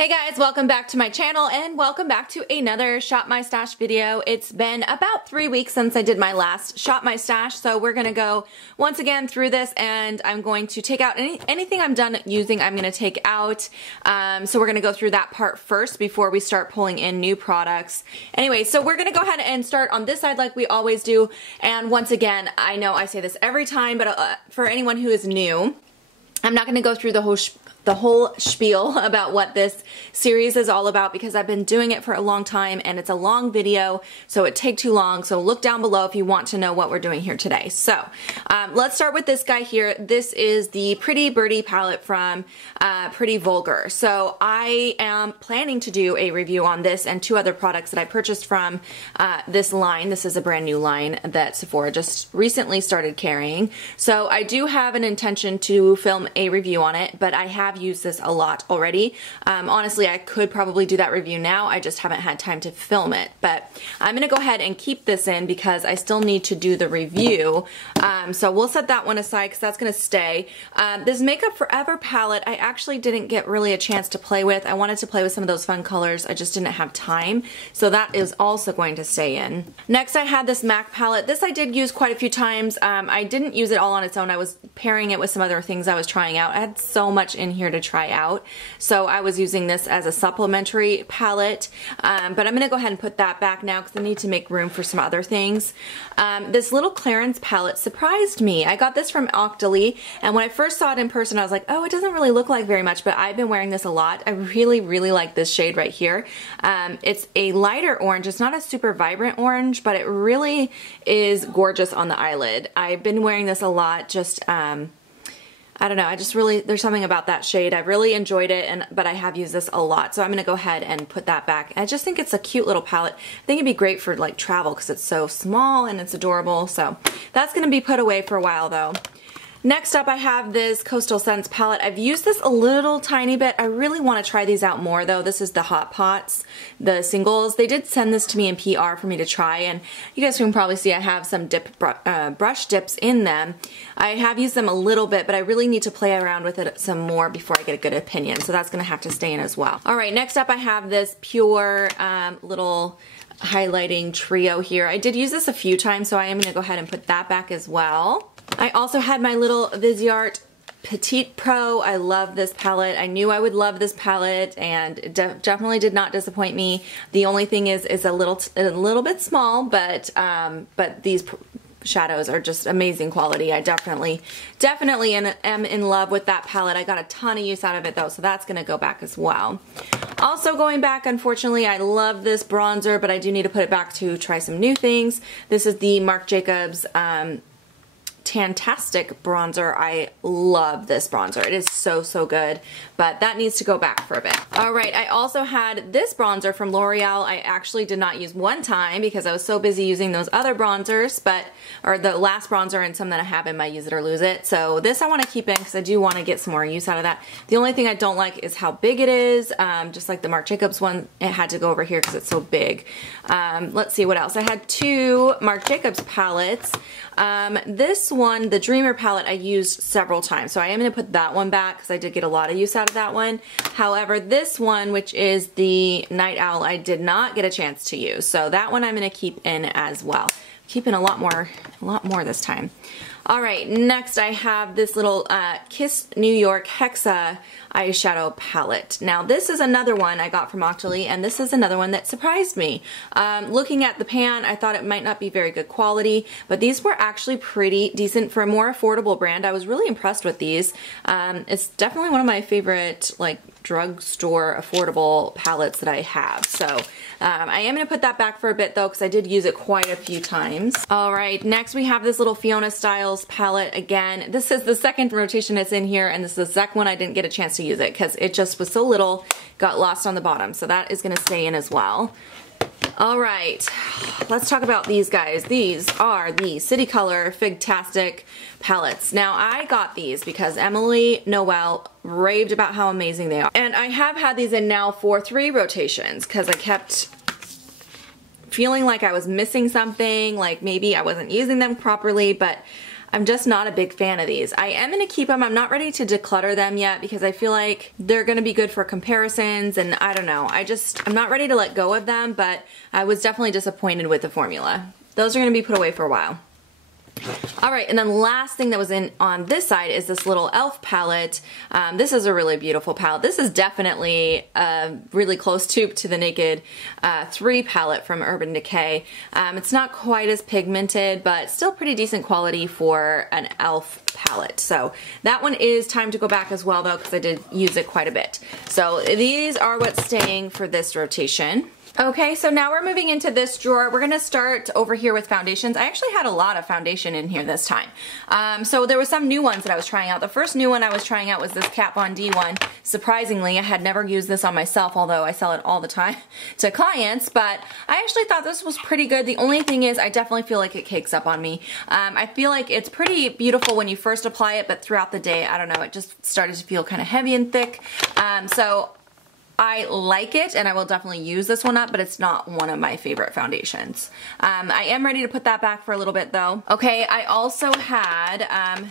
Hey guys, welcome back to my channel and welcome back to another Shop My Stash video. It's been about 3 weeks since I did my last Shop My Stash, so we're gonna go once again through this and I'm going to take out anything I'm done using, I'm gonna take out. So we're gonna go through that part first before we start pulling in new products. Anyway, so we're gonna go ahead and start on this side like we always do. And once again, I know I say this every time, but for anyone who is new, I'm not gonna go through the whole spiel about what this series is all about because I've been doing it for a long time and it's a long video, so it'd take too long. So look down below if you want to know what we're doing here today. So let's start with this guy here. This is the Pretty Birdie palette from Pretty Vulgar. So I am planning to do a review on this and two other products that I purchased from this line. This is a brand new line that Sephora just recently started carrying. So I do have an intention to film a review on it, but I have used this a lot already. Honestly, I could probably do that review now. I just haven't had time to film it, but I'm gonna go ahead and keep this in because I still need to do the review. So we'll set that one aside because that's gonna stay. This Makeup Forever palette, I actually didn't get really a chance to play with. I wanted to play with some of those fun colors. I just didn't have time. So that is also going to stay in. Next, I had this MAC palette. This I did use quite a few times. I didn't use it all on its own. I was pairing it with some other things I was trying out. I had so much in here to try out. So I was using this as a supplementary palette, but I'm gonna go ahead and put that back now because I need to make room for some other things. This little clearance palette surprised me. I got this from Octoly, and when I first saw it in person, I was like, oh, it doesn't really look like very much, but I've been wearing this a lot. I really, really like this shade right here. It's a lighter orange. It's not a super vibrant orange, but it really is gorgeous on the eyelid. I've been wearing this a lot, just I don't know, I just really, there's something about that shade. I've really enjoyed it, but I have used this a lot. So I'm gonna go ahead and put that back. I just think it's a cute little palette. I think it'd be great for like travel because it's so small and it's adorable. So that's gonna be put away for a while though. Next up, I have this Coastal Scents palette. I've used this a little tiny bit. I really want to try these out more though. This is the Hot Pots, the singles. They did send this to me in PR for me to try, and you guys can probably see I have some brush dips in them. I have used them a little bit, but I really need to play around with it some more before I get a good opinion, so that's going to have to stay in as well. Alright, next up I have this Pure little highlighting trio here. I did use this a few times, so I am going to go ahead and put that back as well. I also had my little Viseart Petite Pro. I love this palette. I knew I would love this palette, and it definitely did not disappoint me. The only thing is a little bit small, but these shadows are just amazing quality. I definitely am in love with that palette. I got a ton of use out of it though, so that's gonna go back as well. Also going back, unfortunately, I love this bronzer, but I do need to put it back to try some new things. This is the Marc Jacobs Tantastic bronzer. I love this bronzer. It is so, so good, but that needs to go back for a bit. Alright, I also had this bronzer from L'Oreal. I actually did not use one time because I was so busy using those other bronzers, or the last bronzer and some that I have in my use it or lose it. So this I want to keep in because I do want to get some more use out of that. The only thing I don't like is how big it is. Just like the Marc Jacobs one, it had to go over here because it's so big. Let's see what else. I had two Marc Jacobs palettes. This one, the Dreamer palette, I used several times, so I am going to put that one back because I did get a lot of use out of that one. However, this one, which is the Night Owl, I did not get a chance to use, so that one I'm going to keep in as well. Keeping a lot more this time. Alright, next I have this little Kiss New York Hexa eyeshadow palette. Now this is another one I got from Octoly, and this is another one that surprised me. Looking at the pan, I thought it might not be very good quality, but these were actually pretty decent for a more affordable brand. I was really impressed with these. It's definitely one of my favorite like drugstore affordable palettes that I have. So I am going to put that back for a bit though because I did use it quite a few times. Alright, next we have this little Fiona Styles palette again. This is the second rotation it's in here, and this is the second one I didn't get a chance to use it because it just was so little, got lost on the bottom. So that is going to stay in as well. Alright, let's talk about these guys. These are the City Color Figtastic palettes. Now I got these because Emily Noel raved about how amazing they are. And I have had these in now for 3 rotations because I kept feeling like I was missing something, like maybe I wasn't using them properly, but I'm just not a big fan of these. I am going to keep them. I'm not ready to declutter them yet because I feel like they're going to be good for comparisons, and I don't know. I'm not ready to let go of them, but I was definitely disappointed with the formula. Those are going to be put away for a while. All right, and then last thing that was in on this side is this little e.l.f. palette. This is a really beautiful palette. This is definitely really close to the Naked 3 palette from Urban Decay. It's not quite as pigmented, but still pretty decent quality for an e.l.f. palette. So that one is time to go back as well though, because I did use it quite a bit. So these are what's staying for this rotation. Okay, so now we're moving into this drawer. We're going to start over here with foundations. I actually had a lot of foundation in here this time. So there were some new ones that I was trying out. The first new one I was trying out was this Kat Von D one. Surprisingly, I had never used this on myself, although I sell it all the time to clients, but I actually thought this was pretty good. The only thing is I definitely feel like it cakes up on me. I feel like it's pretty beautiful when you first apply it, but throughout the day, I don't know, it just started to feel kind of heavy and thick. So I like it, and I will definitely use this one up, but it's not one of my favorite foundations. I am ready to put that back for a little bit though. Okay, I also had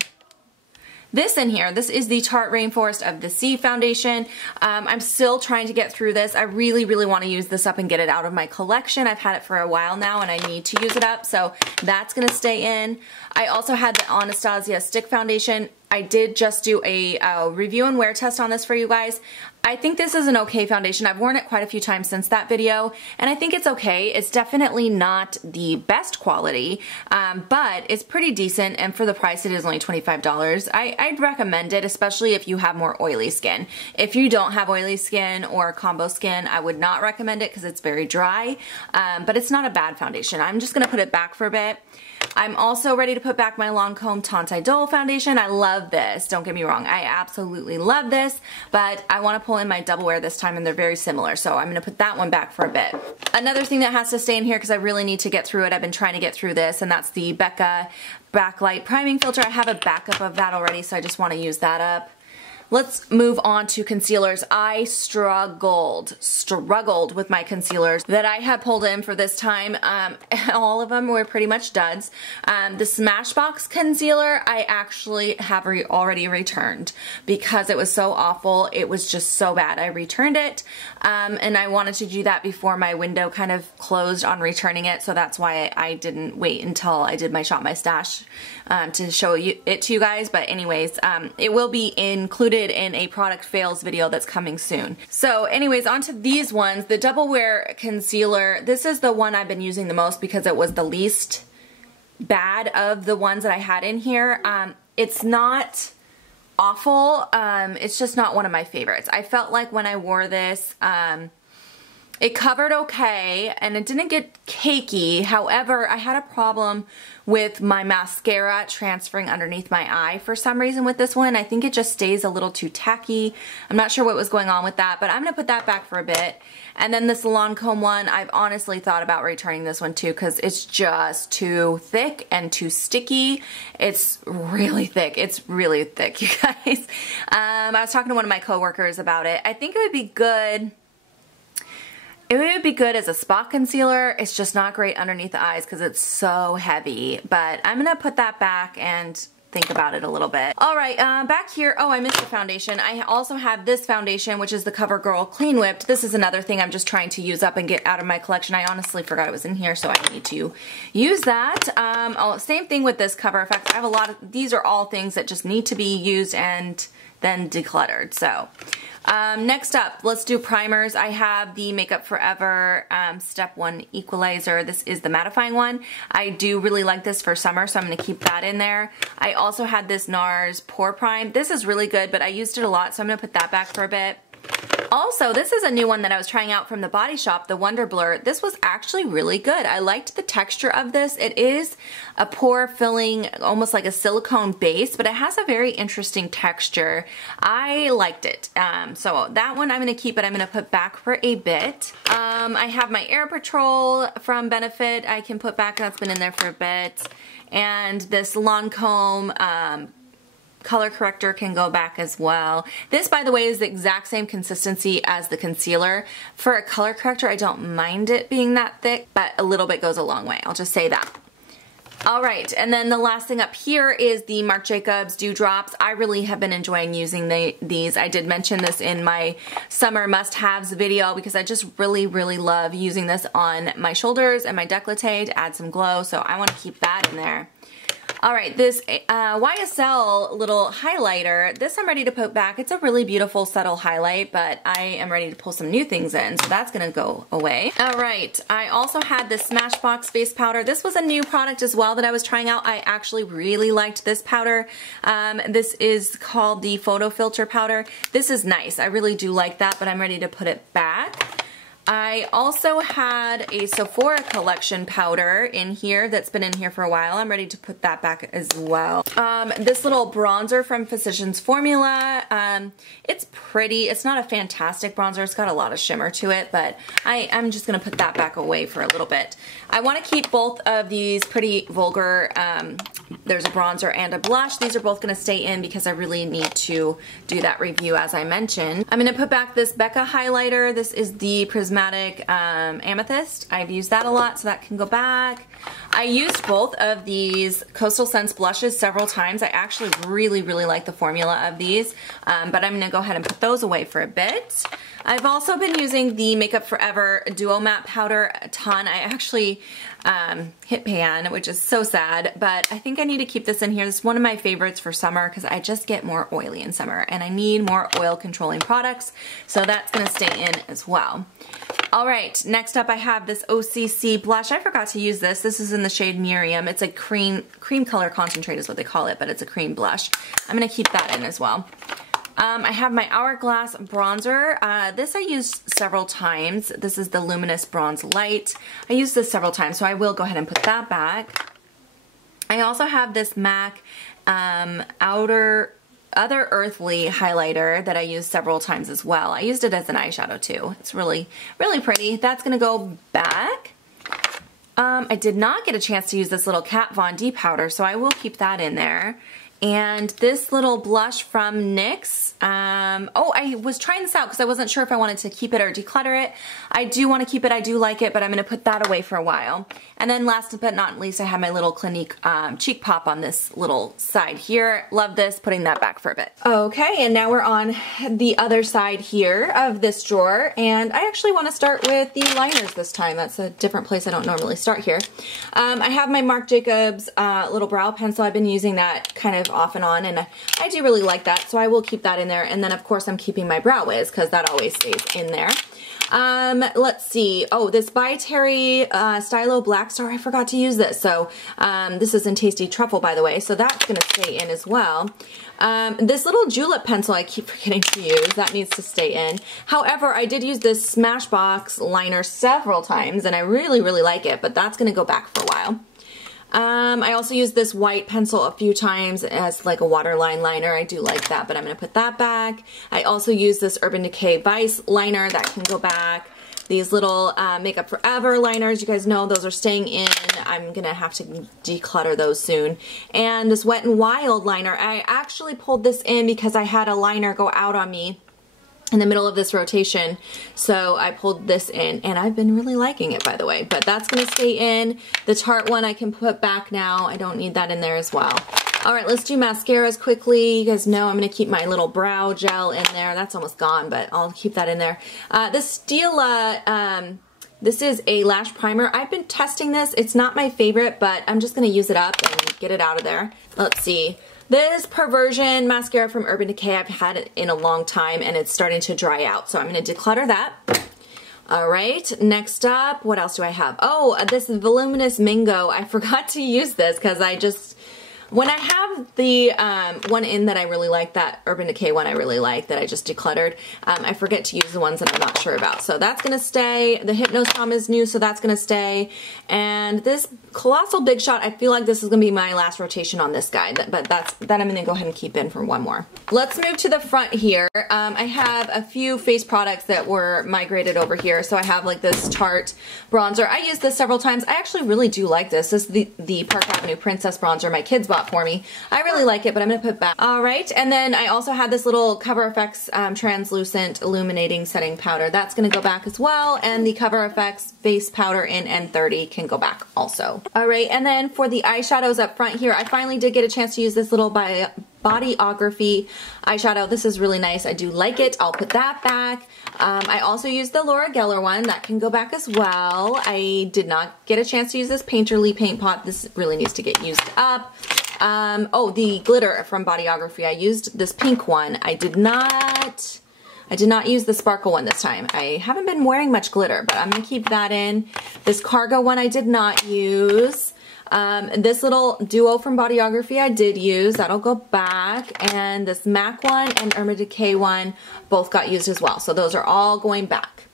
this in here. This is the Tarte Rainforest of the Sea foundation. I'm still trying to get through this. I really, really want to use this up and get it out of my collection. I've had it for a while now and I need to use it up, so that's going to stay in. I also had the Anastasia Stick Foundation. I did just do a review and wear test on this for you guys. I think this is an okay foundation. I've worn it quite a few times since that video, and I think it's okay. It's definitely not the best quality, but it's pretty decent, and for the price it is only $25. I'd recommend it, especially if you have more oily skin. If you don't have oily skin or combo skin, I would not recommend it because it's very dry, but it's not a bad foundation. I'm just going to put it back for a bit. I'm also ready to put back my Lancome Teint Idole foundation. I love this, don't get me wrong. I absolutely love this, but I want to pull in my double wear this time and they're very similar, so I'm going to put that one back for a bit. Another thing that has to stay in here because I really need to get through it, I've been trying to get through this, and that's the Becca Backlight Priming Filter. I have a backup of that already, so I just want to use that up. Let's move on to concealers. I struggled with my concealers that I had pulled in for this time. All of them were pretty much duds. The Smashbox concealer I actually have already returned because it was so awful. It was just so bad. I returned it, and I wanted to do that before my window kind of closed on returning it, so that's why I didn't wait until I did my Shop My Stash to show it to you guys. But anyways, it will be included in a product fails video that's coming soon. So anyways, onto these ones. The Double Wear Concealer, this is the one I've been using the most because it was the least bad of the ones that I had in here. It's not awful, it's just not one of my favorites. I felt like when I wore this, it covered okay and it didn't get cakey. However, I had a problem with my mascara transferring underneath my eye for some reason with this one. I think it just stays a little too tacky. I'm not sure what was going on with that, but I'm going to put that back for a bit. And then this Lancome one, I've honestly thought about returning this one too because it's just too thick and too sticky. It's really thick. It's really thick, you guys. I was talking to one of my coworkers about it. I think it would be good. It would be good as a spot concealer. It's just not great underneath the eyes because it's so heavy. But I'm going to put that back and think about it a little bit. Alright, back here, oh, I missed the foundation. I also have this foundation, which is the CoverGirl Clean Whipped. This is another thing I'm just trying to use up and get out of my collection. I honestly forgot it was in here, so I need to use that. Same thing with this Cover FX. I have a lot of, these are all things that just need to be used and then decluttered, so. Next up, let's do primers. I have the Makeup Forever Step 1 Equalizer. This is the mattifying one. I do really like this for summer, so I'm going to keep that in there. I also had this NARS Pore Prime. This is really good, but I used it a lot, so I'm going to put that back for a bit. Also, this is a new one that I was trying out from the Body Shop, the Wonder Blur. This was actually really good. I liked the texture of this. It is a pore filling, almost like a silicone base, but it has a very interesting texture. I liked it. So that one I'm going to keep, but I'm going to put back for a bit. I have my Air Patrol from Benefit I can put back. That's been in there for a bit. And this Lancome color corrector can go back as well. This, by the way, is the exact same consistency as the concealer. For a color corrector, I don't mind it being that thick, but a little bit goes a long way. I'll just say that. All right, and then the last thing up here is the Marc Jacobs Dewdrops. I really have been enjoying using these. I did mention this in my summer must-haves video because I just really love using this on my shoulders and my décolleté to add some glow, so I want to keep that in there. All right, this YSL little highlighter, this I'm ready to put back. It's a really beautiful subtle highlight, but I am ready to pull some new things in, so that's gonna go away. All right, I also had this Smashbox face powder. This was a new product as well that I was trying out. I actually really liked this powder. This is called the Photo Filter powder. This is nice. I really do like that, but I'm ready to put it back. I also had a Sephora collection powder in here that's been in here for a while. I'm ready to put that back as well. This little bronzer from Physicians Formula. It's pretty. It's not a fantastic bronzer. It's got a lot of shimmer to it, but I'm just going to put that back away for a little bit. I want to keep both of these Pretty Vulgar. There's a bronzer and a blush. These are both going to stay in because I really need to do that review as I mentioned. I'm going to put back this Becca highlighter. This is the Prismatic Amethyst. I've used that a lot, so that can go back. I used both of these Coastal Scents blushes several times. I actually really like the formula of these, but I'm going to go ahead and put those away for a bit. I've also been using the Makeup Forever Duo Matte Powder a ton. I actually hit pan, which is so sad, but I think I need to keep this in here. This is one of my favorites for summer because I just get more oily in summer and I need more oil controlling products, so that's going to stay in as well. All right, next up I have this OCC blush. I forgot to use this. This is in the shade Miriam. It's a cream color concentrate is what they call it, but it's a cream blush. I'm going to keep that in as well. I have my Hourglass bronzer. This I used several times. This is the Luminous Bronze Light. I used this several times, so I will go ahead and put that back. I also have this MAC Other Earthly highlighter that I used several times as well. I used it as an eyeshadow too. It's really pretty. That's gonna go back. I did not get a chance to use this little Kat Von D powder, so I will keep that in there. And this little blush from NYX. Oh, I was trying this out because I wasn't sure if I wanted to keep it or declutter it. I do want to keep it. I do like it, but I'm going to put that away for a while. And then last but not least, I have my little Clinique cheek pop on this little side here. Love this. Putting that back for a bit. Okay, and now we're on the other side here of this drawer. And I actually want to start with the liners this time. That's a different place I don't normally start here. I have my Marc Jacobs little brow pencil. I've been using that kind of off and on, and I do really like that, so I will keep that in there. And then of course I'm keeping my Brow Wiz because that always stays in there. Let's see. Oh, this By Terry Stylo Black Star. I forgot to use this. So this is in Tasty Truffle, by the way, so that's going to stay in as well. This little Julep pencil I keep forgetting to use. That needs to stay in. However, I did use this Smashbox liner several times, and I really like it, but that's going to go back for a while. I also used this white pencil a few times as like a waterline liner. I do like that, but I'm going to put that back. I also used this Urban Decay Vice liner. That can go back. These little Makeup Forever liners, you guys know those are staying in. I'm going to have to declutter those soon. And this Wet n Wild liner, I actually pulled this in because I had a liner go out on me in the middle of this rotation, so I pulled this in, and I've been really liking it, by the way, but that's going to stay in. The Tarte one I can put back now. I don't need that in there as well. Alright, let's do mascaras quickly. You guys know I'm going to keep my little brow gel in there. That's almost gone, but I'll keep that in there. This Stila, this is a lash primer. I've been testing this. It's not my favorite, but I'm just going to use it up and get it out of there. Let's see. This Perversion mascara from Urban Decay, I've had it in a long time and it's starting to dry out, so I'm going to declutter that. Alright, next up, what else do I have? Oh, this Voluminous Mingo. I forgot to use this because I just, when I have the one in that I really like, that Urban Decay one I really like that I just decluttered, I forget to use the ones that I'm not sure about. So that's going to stay. The Hypnosom is new, so that's going to stay. And this Colossal Big Shot, I feel like this is going to be my last rotation on this guy, but that I'm going to go ahead and keep in for one more. Let's move to the front here. I have a few face products that were migrated over here. So I have like this Tarte bronzer. I used this several times. I actually really do like this. This is the Park Avenue Princess bronzer my kids bought spot for me. I really like it, but I'm gonna put it back. All right, and then I also had this little Cover FX translucent illuminating setting powder. That's gonna go back as well, and the Cover FX face powder in N30 can go back also. All right, and then for the eyeshadows up front here, I finally did get a chance to use this little Bodyography eyeshadow. This is really nice. I do like it. I'll put that back. I also used the Laura Geller one. That can go back as well. I did not get a chance to use this Painterly paint pot. This really needs to get used up. Oh, the glitter from Bodyography. I used this pink one. I did not use the sparkle one this time. I haven't been wearing much glitter, but I'm gonna keep that in. This cargo one I did not use. This little duo from Bodyography I did use. That'll go back. And this MAC one and Irma Decay one both got used as well. So those are all going back.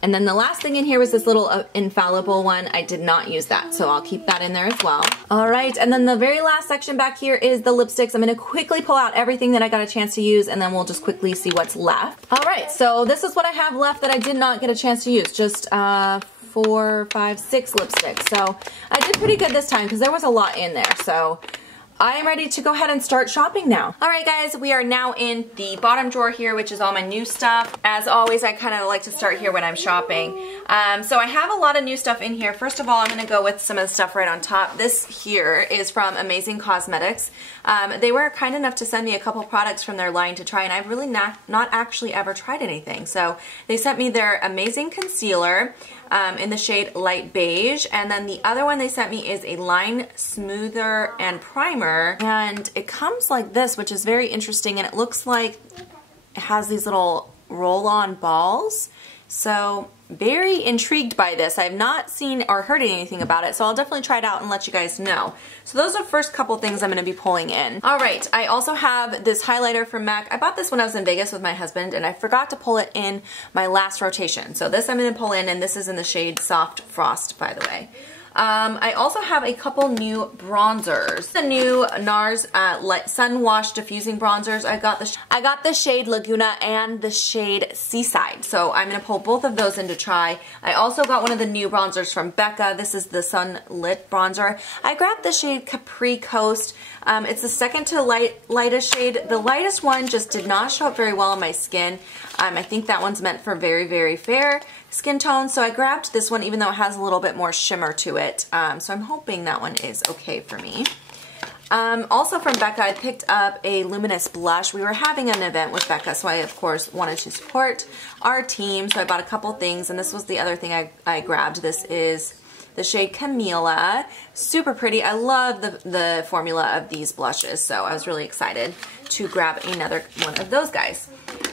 And then the last thing in here was this little Infallible one. I did not use that, so I'll keep that in there as well. All right, and then the very last section back here is the lipsticks. I'm gonna quickly pull out everything that I got a chance to use, and then we'll just quickly see what's left. All right, so this is what I have left that I did not get a chance to use. Just 4, 5, 6 lipsticks. So I did pretty good this time because there was a lot in there. So I'm ready to go ahead and start shopping now. All right, guys, we are now in the bottom drawer here, which is all my new stuff. As always, I kind of like to start here when I'm shopping. So I have a lot of new stuff in here. First of all, I'm gonna go with some of the stuff right on top. This here is from Amazing Cosmetics. They were kind enough to send me a couple products from their line to try, and I've really not actually ever tried anything. So they sent me their Amazing Concealer in the shade Light Beige, and then the other one they sent me is a Line Smoother and Primer, and it comes like this, which is very interesting, and it looks like it has these little roll-on balls. So very intrigued by this. I have not seen or heard anything about it, so I'll definitely try it out and let you guys know. So those are the first couple things I'm going to be pulling in. All right, I also have this highlighter from MAC. I bought this when I was in Vegas with my husband, and I forgot to pull it in my last rotation. So this I'm going to pull in, and this is in the shade Soft Frost, by the way. I also have a couple new bronzers. The new NARS Sun Wash Diffusing Bronzers. I got the shade Laguna and the shade Seaside. So I'm going to pull both of those in to try. I also got one of the new bronzers from Becca. This is the Sunlit Bronzer. I grabbed the shade Capri Coast. It's the second to lightest shade. The lightest one just did not show up very well on my skin. I think that one's meant for very, very fair skin tone, so I grabbed this one even though it has a little bit more shimmer to it. So I'm hoping that one is okay for me. Also from Becca, I picked up a luminous blush. We were having an event with Becca, so I of course wanted to support our team, so I bought a couple things, and this was the other thing I grabbed. This is the shade Camila. Super pretty. I love the formula of these blushes, so I was really excited to grab another one of those guys.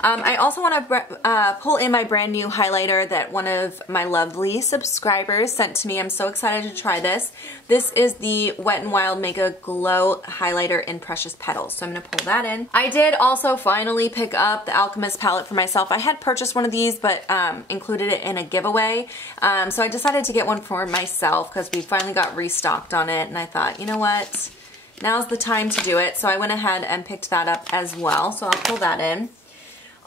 I also want to pull in my brand new highlighter that one of my lovely subscribers sent to me. I'm so excited to try this. This is the Wet n Wild Mega Glow Highlighter in Precious Petals. So I'm going to pull that in. I did also finally pick up the Alchemist palette for myself. I had purchased one of these, but included it in a giveaway. So I decided to get one for myself because we finally got restocked on it, and I thought, you know what? Now's the time to do it. So I went ahead and picked that up as well. So I'll pull that in.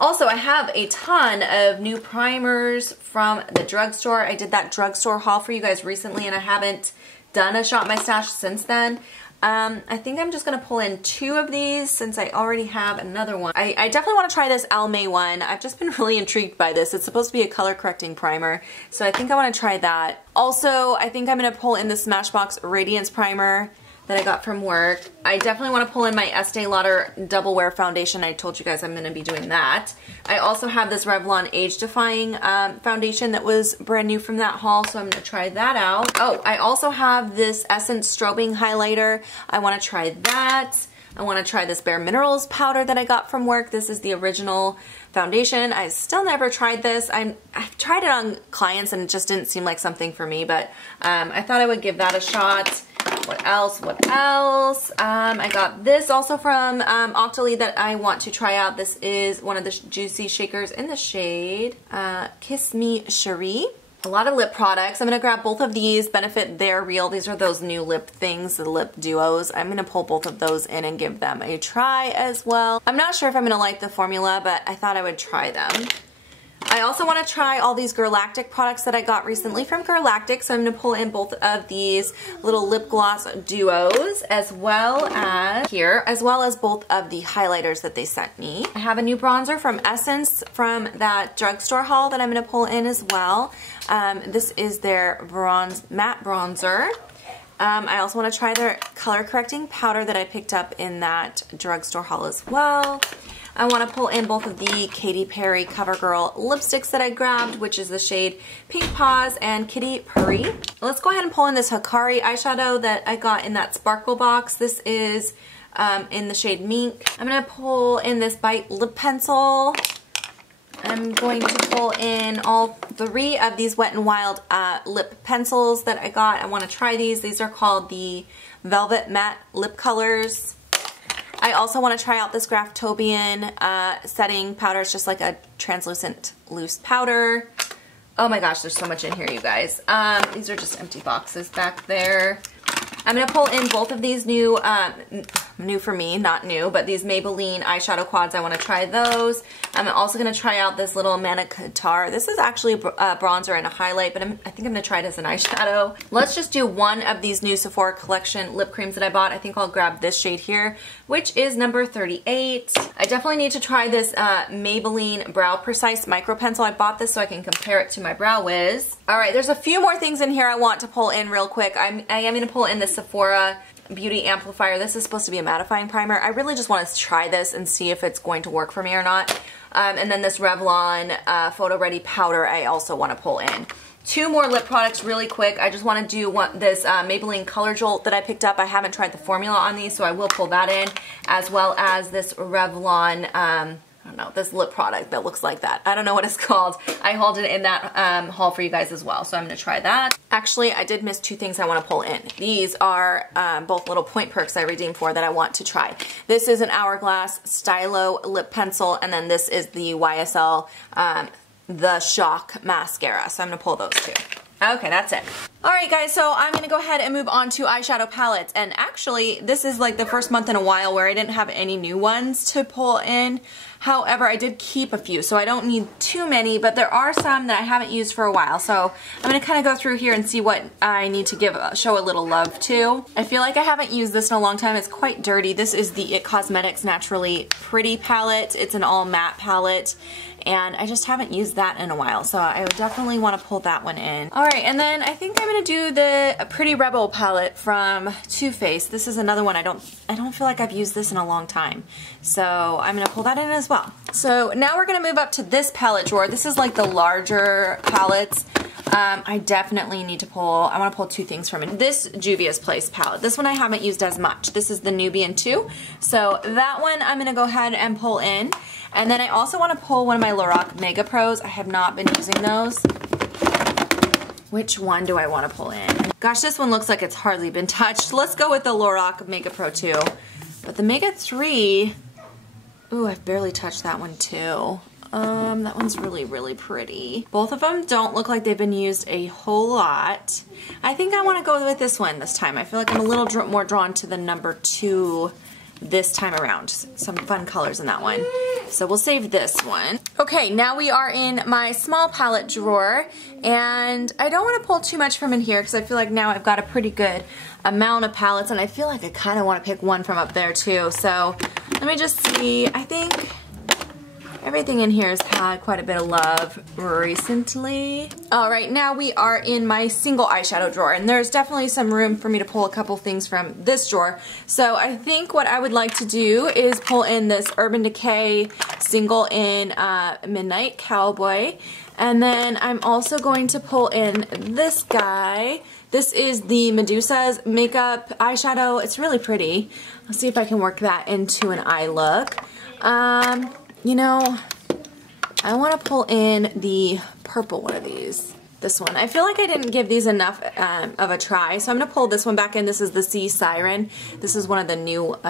Also, I have a ton of new primers from the drugstore. I did that drugstore haul for you guys recently, and I haven't done a Shop My Stash since then. I think I'm just going to pull in 2 of these since I already have another one. I definitely want to try this Almay one. I've just been really intrigued by this. It's supposed to be a color correcting primer, so I think I want to try that. Also, I think I'm going to pull in the Smashbox Radiance Primer that I got from work. I definitely want to pull in my Estee Lauder Double Wear Foundation. I told you guys I'm going to be doing that. I also have this Revlon Age Defying foundation that was brand new from that haul, so I'm going to try that out. Oh, I also have this Essence Strobing Highlighter. I want to try that. I want to try this Bare Minerals powder that I got from work. This is the original foundation. I still never tried this. I've tried it on clients and it just didn't seem like something for me, but I thought I would give that a shot. What else? What else? I got this also from Octoly that I want to try out. This is one of the Juicy Shakers in the shade Kiss Me Cherie. A lot of lip products. I'm going to grab both of these. Benefit They're Real. These are those new lip things, the lip duos. I'm going to pull both of those in and give them a try as well. I'm not sure if I'm going to like the formula, but I thought I would try them. I also want to try all these Galactic products that I got recently from Galactic, so I'm going to pull in both of these little lip gloss duos as well as both of the highlighters that they sent me. I have a new bronzer from Essence from that drugstore haul that I'm going to pull in as well. This is their matte bronzer. I also want to try their color correcting powder that I picked up in that drugstore haul as well. I want to pull in both of the Katy Perry CoverGirl lipsticks that I grabbed, which is the shade Pink Paws and Kitty Purry. Let's go ahead and pull in this Hikari eyeshadow that I got in that sparkle box. This is in the shade Mink. I'm going to pull in this Bite lip pencil. I'm going to pull in all 3 of these Wet n Wild lip pencils that I got. I want to try these. These are called the Velvet Matte Lip Colors. I also want to try out this Graftobian setting powder. It's just like a translucent loose powder. Oh my gosh, there's so much in here, you guys. These are just empty boxes back there. I'm going to pull in both of these new for me, not new, but these Maybelline eyeshadow quads. I want to try those. I'm also going to try out this little Manicatar. This is actually a bronzer and a highlight, but I think I'm going to try it as an eyeshadow. Let's just do one of these new Sephora collection lip creams that I bought. I think I'll grab this shade here, which is number 38. I definitely need to try this Maybelline Brow Precise Micro Pencil. I bought this so I can compare it to my Brow Wiz. Alright, there's a few more things in here I want to pull in real quick. I am going to pull in the Sephora Beauty Amplifier. This is supposed to be a mattifying primer. I really just want to try this and see if it's going to work for me or not. And then this Revlon Photo Ready Powder I also want to pull in. 2 more lip products really quick. I just want to do this Maybelline Color Jolt that I picked up. I haven't tried the formula on these, so I will pull that in, as well as this Revlon I don't know, this lip product that looks like that. I don't know what it's called. I hauled it in that haul for you guys as well, so I'm going to try that. Actually, I did miss 2 things I want to pull in. These are both little point perks I redeemed for that I want to try. This is an Hourglass Stylo lip pencil, and then this is the YSL The Shock mascara, so I'm going to pull those 2. Okay, that's it. Alright guys, so I'm going to go ahead and move on to eyeshadow palettes, and actually this is like the first month in a while where I didn't have any new ones to pull in. However, I did keep a few, so I don't need too many, but there are some that I haven't used for a while, so I'm going to kind of go through here and see what I need to show a little love to. I feel like I haven't used this in a long time. It's quite dirty. This is the IT Cosmetics Naturally Pretty palette. It's an all matte palette, and I just haven't used that in a while, so I would definitely want to pull that one in. Alright, and then I think I'm going to do the Pretty Rebel palette from Too Faced. This is another one I don't feel like I've used this in a long time, so I'm going to pull that in as well. So now we're going to move up to this palette drawer. This is like the larger palettes. I definitely need to pull, I want to pull 2 things from it. This Juvia's Place palette. This one I haven't used as much. This is the Nubian 2. So that one I'm going to go ahead and pull in. And then I also want to pull one of my Lorac Mega Pros. I have not been using those. Which one do I want to pull in? Gosh, this one looks like it's hardly been touched. Let's go with the Lorac Mega Pro 2. But the Mega 3, ooh, I've barely touched that one too. That one's really, really pretty. Both of them don't look like they've been used a whole lot. I think I want to go with this one this time. I feel like I'm a little more drawn to the number 2 this time around. Some fun colors in that one. So we'll save this one. Okay, now we are in my small palette drawer, and I don't want to pull too much from in here because I feel like now I've got a pretty good amount of palettes, and I feel like I kind of want to pick one from up there too. So let me just see. I think everything in here has had quite a bit of love recently. Alright, now we are in my single eyeshadow drawer, and there's definitely some room for me to pull a couple things from this drawer. So I think what I would like to do is pull in this Urban Decay single in Midnight Cowboy, and then I'm also going to pull in this guy. This is the Medusa's makeup eyeshadow. It's really pretty. I'll see if I can work that into an eye look. You know, I want to pull in the purple one of these. This one. I feel like I didn't give these enough of a try, so I'm going to pull this one back in. This is the Sea Siren. This is one of the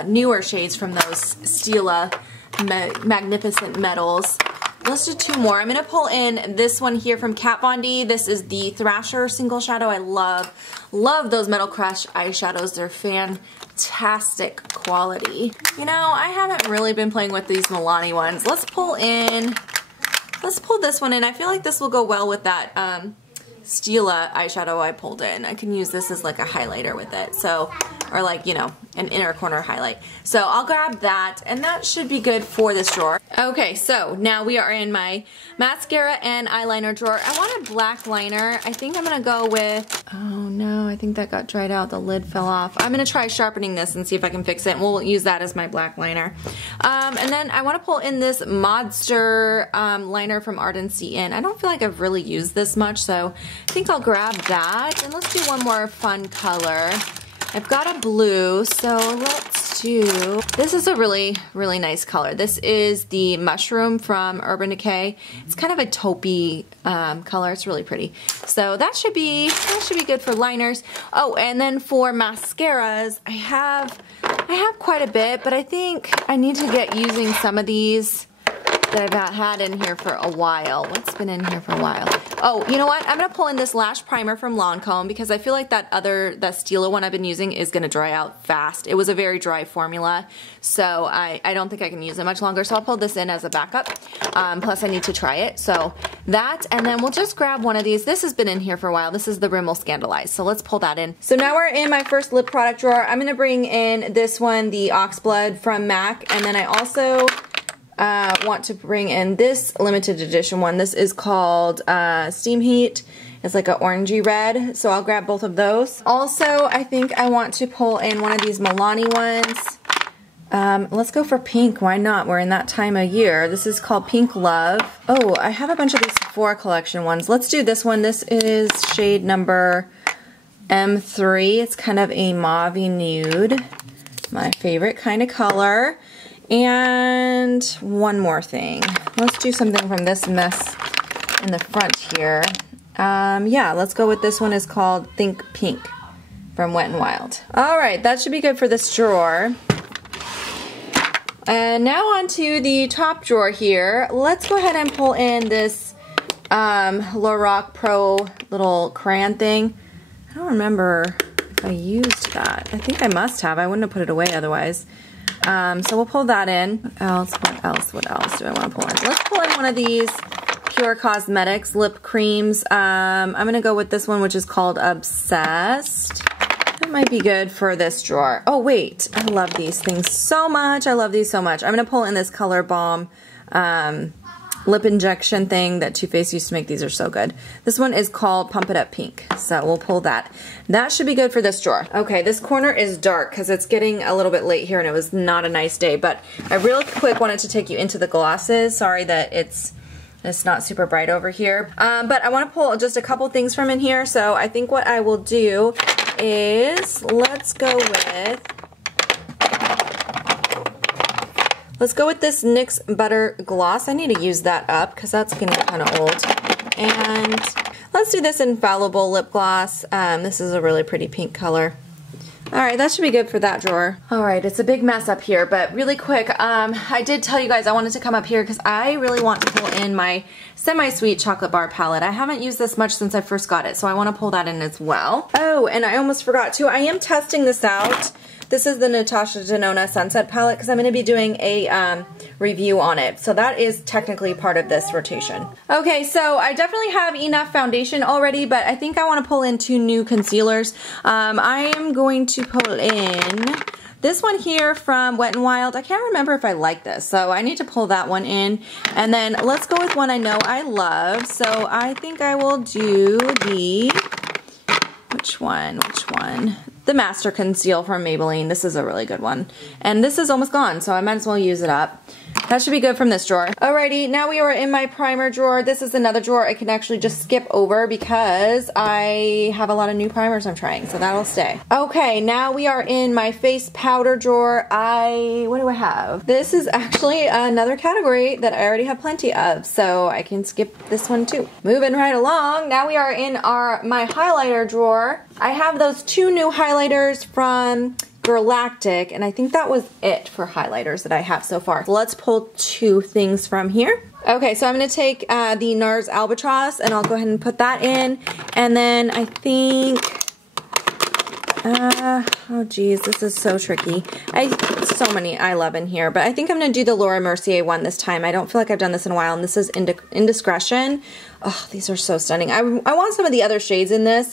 newer shades from those Stila Magnificent Metals. Let's do 2 more. I'm going to pull in this one here from Kat Von D. This is the Thrasher Single Shadow. I love those Metal Crush eyeshadows. They're fantastic quality. You know, I haven't really been playing with these Milani ones. Let's pull in let's pull this one in. I feel like this will go well with that Stila eyeshadow I pulled in. I can use this as like a highlighter with it. So, or like, you know, an inner corner highlight. So I'll grab that, and that should be good for this drawer. Okay, so now we are in my mascara and eyeliner drawer. I want a black liner. I think I'm gonna go with, oh no, I think that got dried out. The lid fell off. I'm gonna try sharpening this and see if I can fix it, and we'll use that as my black liner. And then I wanna pull in this Modster liner from Art & CN. I don't feel like I've really used this much, so I think I'll grab that. And let's do one more fun color. I've got a blue, so let's do, this is a really, really nice color. This is the Mushroom from Urban Decay. It's kind of a taupey color. It's really pretty. So that should be good for liners. Oh, and then for mascaras, I have quite a bit, but I think I need to get using some of these that I've had in here for a while. What's been in here for a while? Oh, you know what? I'm gonna pull in this lash primer from Lancome because I feel like that Stila one I've been using is gonna dry out fast. It was a very dry formula, so I don't think I can use it much longer, so I'll pull this in as a backup. Plus I need to try it, so that, and then we'll just grab one of these. This has been in here for a while. This is the Rimmel Scandalized, so let's pull that in. So now we're in my first lip product drawer. I'm gonna bring in this one, the Oxblood from MAC, and then I also want to bring in this limited edition one. This is called Steam Heat. It's like an orangey red, so I'll grab both of those. Also, I think I want to pull in one of these Milani ones. Let's go for pink. Why not? We're in that time of year. This is called Pink Love. Oh, I have a bunch of these Sephora collection ones. Let's do this one. This is shade number M3. It's kind of a mauvey nude. My favorite kind of color. And one more thing. Let's do something from this mess in the front here. Yeah, let's go with this one. Is called Think Pink from Wet n Wild. Alright, that should be good for this drawer. And now on to the top drawer here. Let's go ahead and pull in this Lorac Pro little crayon thing. I don't remember if I used that. I think I must have. I wouldn't have put it away otherwise. So we'll pull that in. What else do I want to pull in? Let's pull in one of these Pure Cosmetics lip creams. I'm going to go with this one, which is called Obsessed. That might be good for this drawer. Oh, wait. I love these things so much. I love these so much. I'm going to pull in this Color Balm lip injection thing that Too Faced used to make. These are so good. This one is called Pump It Up Pink, so we'll pull that. That should be good for this drawer. Okay, this corner is dark because it's getting a little bit late here and it was not a nice day, but I real quick wanted to take you into the glosses. Sorry that it's not super bright over here, but I want to pull just a couple things from in here, so I think what I will do is let's go with this NYX Butter Gloss. I need to use that up because that's getting kind of old. And let's do this Infallible Lip Gloss. This is a really pretty pink color. Alright, that should be good for that drawer. Alright, it's a big mess up here, but really quick, I did tell you guys I wanted to come up here because I really want to pull in my Semi-Sweet Chocolate Bar palette. I haven't used this much since I first got it, so I want to pull that in as well. Oh, and I almost forgot too, I am testing this out. This is the Natasha Denona Sunset palette because I'm going to be doing a review on it. So that is technically part of this rotation. Okay, so I definitely have enough foundation already, but I think I want to pull in two new concealers. I am going to pull in this one here from Wet n Wild. I can't remember if I like this, so I need to pull that one in. And then let's go with one I know I love. So I think I will do the... Which one? The Master Conceal from Maybelline. This is a really good one. And this is almost gone, so I might as well use it up. That should be good from this drawer. Alrighty, now we are in my primer drawer. This is another drawer I can actually just skip over because I have a lot of new primers I'm trying, so that'll stay. Okay, now we are in my face powder drawer. What do I have? This is actually another category that I already have plenty of, so I can skip this one too. Moving right along, now we are in my highlighter drawer. I have those two new highlighters from Galactic, and I think that was it for highlighters that I have so far. Let's pull two things from here. Okay, so I'm going to take the NARS Albatross, and I'll go ahead and put that in, and then I think Oh geez, this is so tricky. So many I love in here, but I think I'm going to do the Laura Mercier one this time. I don't feel like I've done this in a while, and this is Indiscretion. Oh, these are so stunning. I want some of the other shades in this.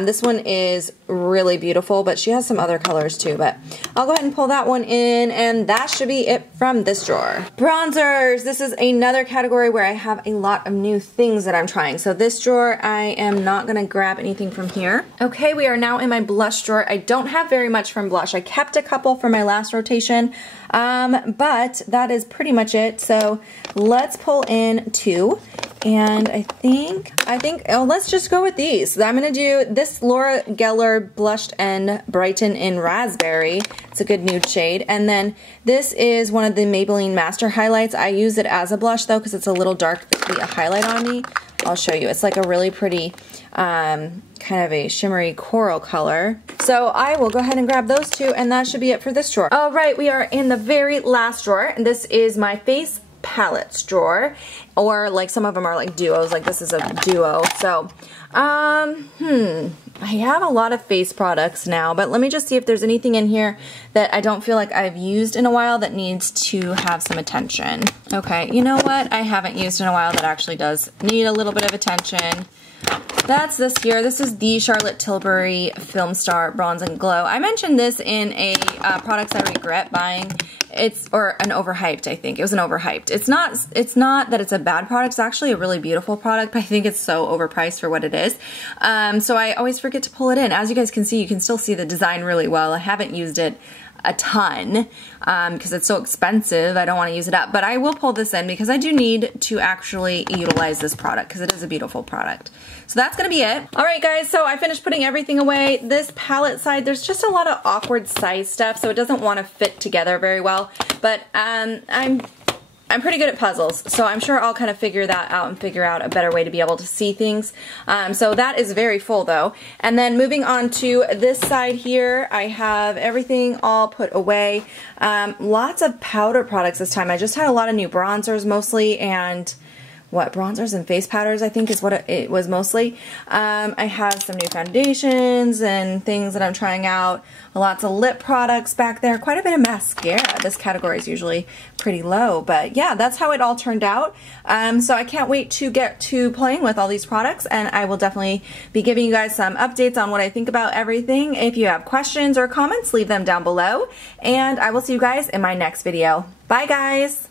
This one is really beautiful, but she has some other colors too, but I'll go ahead and pull that one in, and that should be it from this drawer. Bronzers. This is another category where I have a lot of new things that I'm trying. So this drawer, I am not going to grab anything from here. Okay, we are now in my blush drawer. I don't have very much from blush. I kept a couple for my last rotation, but that is pretty much it. So let's pull in 2. And I think, oh, let's just go with these. I'm going to do this Laura Geller Blushed and Brighten in Raspberry. It's a good nude shade. And then this is one of the Maybelline Master Highlights. I use it as a blush though because it's a little dark to be a highlight on me. I'll show you. It's like a really pretty kind of a shimmery coral color. So I will go ahead and grab those 2, and that should be it for this drawer. All right, we are in the very last drawer, and this is my face palettes drawer, or like some of them are like duos, like this is a duo. So I have a lot of face products now, but let me just see if there's anything in here that I don't feel like I've used in a while that needs to have some attention. Okay, you know what I haven't used in a while that actually does need a little bit of attention. That's this here. This is the Charlotte Tilbury Film Star Bronze and Glow. I mentioned this in a products I regret buying. Or an overhyped, I think. It was an overhyped. It's not that it's a bad product. It's actually a really beautiful product, but I think it's so overpriced for what it is. So I always forget to pull it in. As you guys can see, you can still see the design really well. I haven't used it a ton because it's so expensive. I don't want to use it up, but I will pull this in because I do need to actually utilize this product because it is a beautiful product. So that's going to be it. All right, guys, so I finished putting everything away. This palette side, there's just a lot of awkward size stuff, so it doesn't want to fit together very well, but I'm pretty good at puzzles, so I'm sure I'll kind of figure that out and figure out a better way to be able to see things. So that is very full though. And then moving on to this side here, I have everything all put away. Lots of powder products this time. I just had a lot of new bronzers mostly, and bronzers and face powders I think is what it was mostly. I have some new foundations and things that I'm trying out. Lots of lip products back there. Quite a bit of mascara. This category is usually pretty low, but yeah, that's how it all turned out. So I can't wait to get to playing with all these products, and I will definitely be giving you guys some updates on what I think about everything. If you have questions or comments, leave them down below, and I will see you guys in my next video. Bye guys!